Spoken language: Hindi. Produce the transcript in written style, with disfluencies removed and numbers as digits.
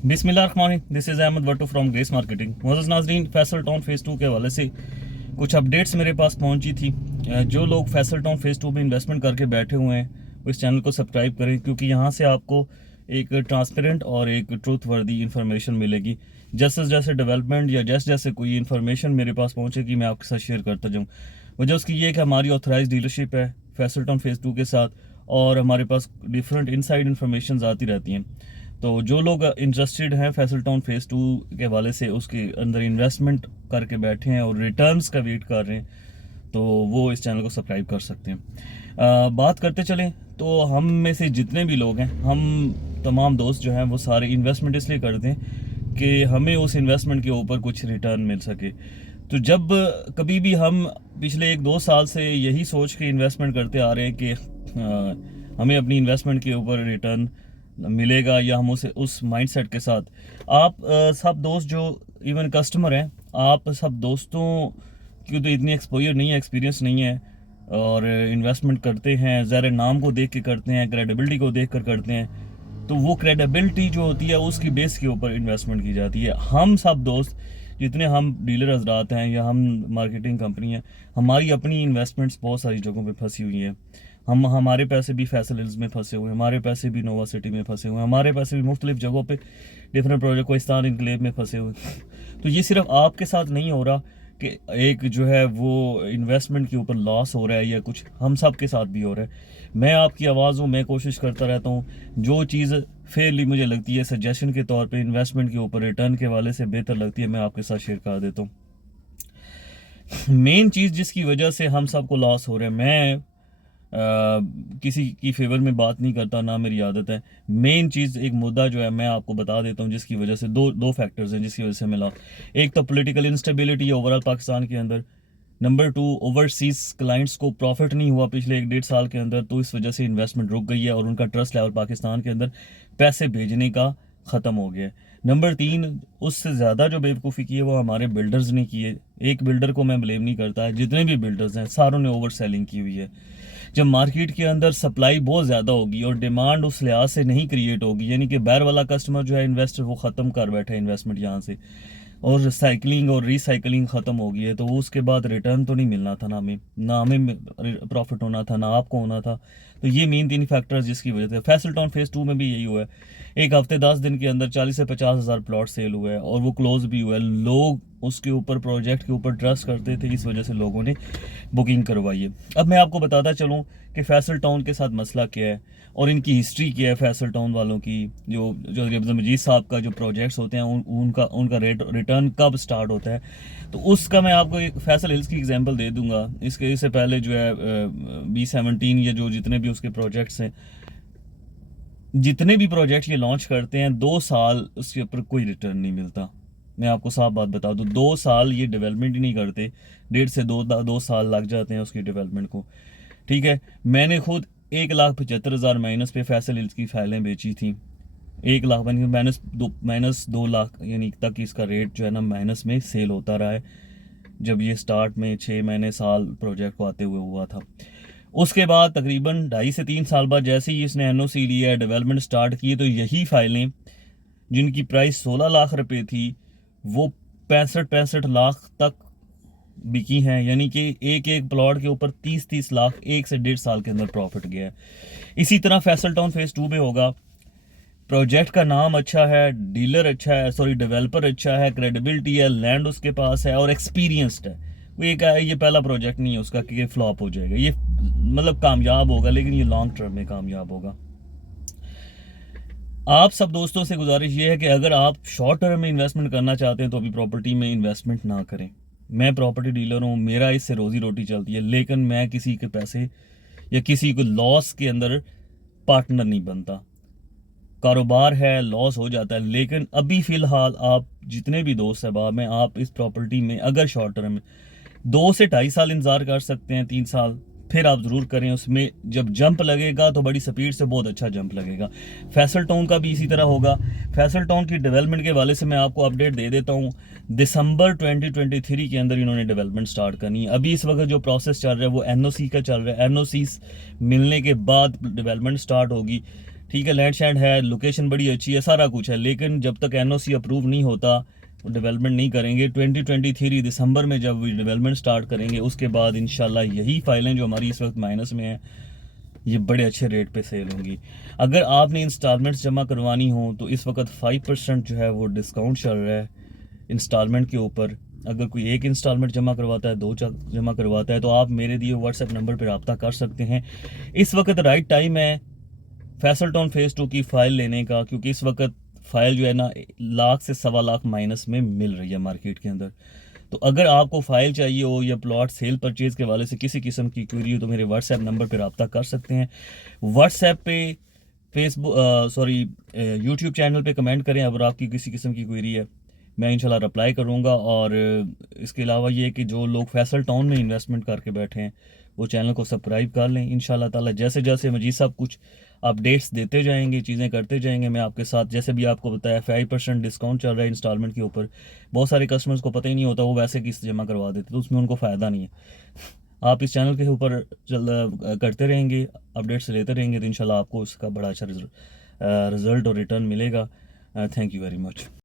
बिस्मिल्लाहिर्रहमानिर्रहीम, this is Ahmed Wattoo from Grace Marketing. मोअज़्ज़ज़ नाज़रीन, फैसल टाउन फ़ेज़ 2 के हवाले से कुछ अपडेट्स मेरे पास पहुंची थी। जो लोग फैसल टाउन फ़ेज़ 2 में इन्वेस्टमेंट करके बैठे हुए हैं वो इस चैनल को सब्सक्राइब करें, क्योंकि यहाँ से आपको एक ट्रांसपेरेंट और एक ट्रूथ वर्दी इन्फॉर्मेशन मिलेगी। जैसे जैसे डेवलपमेंट या जैसे जैसे कोई इन्फॉर्मेशन मेरे पास पहुँचेगी मैं आपके साथ शेयर करता जाऊँ। वजह उसकी ये है कि हमारी ऑथराइज डीलरशिप है फैसल टाउन फ़ेज़ 2 के साथ, और हमारे पास डिफरेंट इनसाइड इन्फॉर्मेशन आती रहती हैं। तो जो लोग इंटरेस्टेड हैं फैसल टाउन फ़ेज़ 2 के हवाले से, उसके अंदर इन्वेस्टमेंट करके बैठे हैं और रिटर्न्स का वेट कर रहे हैं, तो वो इस चैनल को सब्सक्राइब कर सकते हैं। बात करते चलें तो हम में से जितने भी लोग हैं, हम तमाम दोस्त जो हैं वो सारे इन्वेस्टमेंट इसलिए करते हैं कि हमें उस इन्वेस्टमेंट के ऊपर कुछ रिटर्न मिल सके। तो जब कभी भी हम पिछले 1-2 साल से यही सोच के इन्वेस्टमेंट करते आ रहे हैं कि हमें अपनी इन्वेस्टमेंट के ऊपर रिटर्न मिलेगा, या हम उस माइंडसेट के साथ आप सब दोस्त जो इवन कस्टमर हैं, आप सब दोस्तों की तो इतनी एक्सपोजर नहीं है, एक्सपीरियंस नहीं है, और इन्वेस्टमेंट करते हैं ज़रा नाम को देख के करते हैं, क्रेडिबिलिटी को देख कर करते हैं। तो वो क्रेडिबिलिटी जो होती है उसकी बेस के ऊपर इन्वेस्टमेंट की जाती है। हम सब दोस्त जितने हम डीलर हजरात हैं या हम मार्केटिंग कंपनी हैं, हमारी अपनी इन्वेस्टमेंट्स बहुत सारी जगहों पे फंसी हुई हैं। हमारे पैसे भी फैसल हिल्स में फंसे हुए हैं, हमारे पैसे भी नोवा सिटी में फंसे हुए हैं, हमारे पैसे भी मुख्तलिफ जगहों पे डिफरेंट प्रोजेक्ट कोहिस्तान इनक्लेव में फंसे हुए हैं। तो ये सिर्फ आपके साथ नहीं हो रहा कि एक जो है वो इन्वेस्टमेंट के ऊपर लॉस हो रहा है या कुछ, हम सब के साथ भी हो रहा है। मैं आपकी आवाज़ हूँ, मैं कोशिश करता रहता हूँ, जो चीज़ फेयरली मुझे लगती है सजेशन के तौर पे इन्वेस्टमेंट के ऊपर रिटर्न के वाले से बेहतर लगती है, मैं आपके साथ शेयर कर देता हूँ। मेन चीज़ जिसकी वजह से हम सबको लॉस हो रहा है, मैं किसी की फेवर में बात नहीं करता, ना मेरी आदत है। मेन चीज़ एक मुद्दा जो है मैं आपको बता देता हूँ, जिसकी वजह से दो फैक्टर्स हैं जिसकी वजह से मिला। एक तो पॉलिटिकल इंस्टेबिलिटी है ओवरऑल पाकिस्तान के अंदर। नंबर 2, ओवरसीज क्लाइंट्स को प्रॉफिट नहीं हुआ पिछले 1-1.5 साल के अंदर, तो इस वजह से इन्वेस्टमेंट रुक गई है और उनका ट्रस्ट लेवल पाकिस्तान के अंदर पैसे भेजने का ख़त्म हो गया है। नंबर 3, उससे ज़्यादा जो बेवकूफ़ी की है वो हमारे बिल्डर्स ने की है। एक बिल्डर को मैं ब्लेम नहीं करता है, जितने भी बिल्डर्स हैं सारों ने ओवर सेलिंग की हुई है। जब मार्केट के अंदर सप्लाई बहुत ज़्यादा होगी और डिमांड उस लिहाज से नहीं क्रिएट होगी, यानी कि बैर वाला कस्टमर जो है इन्वेस्टर, वो ख़त्म कर बैठा है इन्वेस्टमेंट यहाँ से, और साइकिलिंग और रीसाइकलिंग ख़त्म हो गई है, तो उसके बाद रिटर्न तो नहीं मिलना था, ना हमें प्रॉफिट होना था, ना आपको होना था। तो ये मेन 3 फैक्टर्स जिसकी वजह से फैसल टाउन फ़ेज़ 2 में भी यही हुआ है। एक हफ्ते 10 दिन के अंदर 40 से 50 हज़ार प्लॉट सेल हुए हैं और वो क्लोज भी हुआ है। लोग उसके ऊपर, प्रोजेक्ट के ऊपर ट्रस्ट करते थे, इस वजह से लोगों ने बुकिंग करवाई है। अब मैं आपको बताता चलूँ कि फैसल टाउन के साथ मसला क्या है और इनकी हिस्ट्री क्या है। फैसल टाउन वालों की जो जो अब्दुल मजीद साहब का जो प्रोजेक्ट्स होते हैं उनका उनका रिटर्न कब स्टार्ट होता है, तो उसका मैं आपको एक फैसल हिल्स की एग्जांपल दे दूंगा। इससे पहले जो है B17 या जो जितने भी उसके प्रोजेक्ट्स हैं, जितने भी प्रोजेक्ट्स ये लॉन्च करते हैं, 2 साल उसके ऊपर कोई रिटर्न नहीं मिलता। मैं आपको साफ बात बता दूँ, 2 साल ये डेवलपमेंट ही नहीं करते, 1.5 से 2 साल लग जाते हैं उसकी डेवलपमेंट को। ठीक है, मैंने खुद 1,75,000 माइनस पे फैसल हिल्स की फाइलें बेची थी। 1 लाख -2 लाख यानी तक इसका रेट जो है ना माइनस में सेल होता रहा है, जब ये स्टार्ट में 6 महीने साल प्रोजेक्ट को आते हुए हुआ था। उसके बाद तकरीबन 2.5 से 3 साल बाद जैसे ही इसने NOC लिया, डेवलपमेंट स्टार्ट की, तो यही फाइलें जिनकी प्राइस 16 लाख रुपए थी वो 65 लाख तक बिकी हैं। यानी कि एक एक प्लॉट के ऊपर 30 लाख 1 से 1.5 साल के अंदर प्रॉफिट गया है। इसी तरह फैसल टाउन फ़ेज़ 2 में होगा। प्रोजेक्ट का नाम अच्छा है, डीलर अच्छा है, सॉरी डेवलपर अच्छा है, क्रेडिबिलिटी है, लैंड उसके पास है और एक्सपीरियंस्ड है। वो ये पहला प्रोजेक्ट नहीं है उसका कि फ्लॉप हो जाएगा, ये मतलब कामयाब होगा, लेकिन ये लॉन्ग टर्म में कामयाब होगा। आप सब दोस्तों से गुजारिश ये है कि अगर आप शॉर्ट टर्म में इन्वेस्टमेंट करना चाहते हैं तो अभी प्रॉपर्टी में इन्वेस्टमेंट ना करें। मैं प्रॉपर्टी डीलर हूँ, मेरा इससे रोजी रोटी चलती है, लेकिन मैं किसी के पैसे या किसी को लॉस के अंदर पार्टनर नहीं बनता। कारोबार है, लॉस हो जाता है, लेकिन अभी फ़िलहाल आप जितने भी दोस्त हैं में, आप इस प्रॉपर्टी में अगर शॉर्ट टर्म में 2 से 2.5 साल इंतज़ार कर सकते हैं, 3 साल, फिर आप ज़रूर करें। उसमें जब जंप लगेगा तो बड़ी स्पीड से बहुत अच्छा जंप लगेगा। फैसल टाउन का भी इसी तरह होगा। फैसल टाउन की डेवलपमेंट के वाले से मैं आपको अपडेट दे देता हूँ। दिसंबर 2023 के अंदर इन्होंने डेवलपमेंट स्टार्ट करनी है। अभी इस वक्त जो प्रोसेस चल रहा है वो NOC का चल रहा है। NOC मिलने के बाद डेवलपमेंट स्टार्ट होगी। ठीक है, लैंड शैंड है, लोकेशन बड़ी अच्छी है, सारा कुछ है, लेकिन जब तक एनओसी अप्रूव नहीं होता वो डेवलपमेंट नहीं करेंगे। 2023 दिसंबर में जब डेवलपमेंट स्टार्ट करेंगे उसके बाद इंशाल्लाह यही फाइलें जो हमारी इस वक्त माइनस में हैं ये बड़े अच्छे रेट पे सेल होंगी। अगर आपने इंस्टॉलमेंट्स जमा करवानी हो तो इस वक्त 5% जो है वो डिस्काउंट चल रहा है इंस्टॉलमेंट के ऊपर। अगर कोई एक इंस्टॉलमेंट जमा करवाता है, दो जमा करवाता है, तो आप मेरे दिए व्हाट्सएप नंबर पर रब्ता कर सकते हैं। इस वक्त राइट टाइम है फैसल टाउन फेज़ 2 की फ़ाइल लेने का, क्योंकि इस वक्त फ़ाइल जो है ना लाख से सवा लाख माइनस में मिल रही है मार्केट के अंदर। तो अगर आपको फ़ाइल चाहिए हो या प्लॉट सेल परचेज़ के वाले से किसी किस्म की क्वेरी हो तो मेरे व्हाट्सएप नंबर पर रब्ता कर सकते हैं। व्हाट्सएप पे, फेसबुक यूट्यूब चैनल पे कमेंट करें अगर आपकी किसी किस्म की क्वेरी है, मैं इंशाल्लाह रिप्लाई करूँगा। और इसके अलावा ये कि जो लोग फैसल टाउन में इन्वेस्टमेंट करके बैठे हैं वो चैनल को सब्सक्राइब कर लें। इंशाल्लाह ताला जैसे जैसे मजीद साहब कुछ अपडेट्स देते जाएंगे, चीज़ें करते जाएंगे, मैं आपके साथ, जैसे भी आपको बताया 5% डिस्काउंट चल रहा है इंस्टॉलमेंट के ऊपर। बहुत सारे कस्टमर्स को पता ही नहीं होता, वो वैसे किस्त जमा करवा देते तो उसमें उनको फ़ायदा नहीं है। आप इस चैनल के ऊपर करते रहेंगे, अपडेट्स लेते रहेंगे तो इंशाल्लाह आपको इसका बड़ा अच्छा रिजल्ट और रिटर्न मिलेगा। Thank you very much.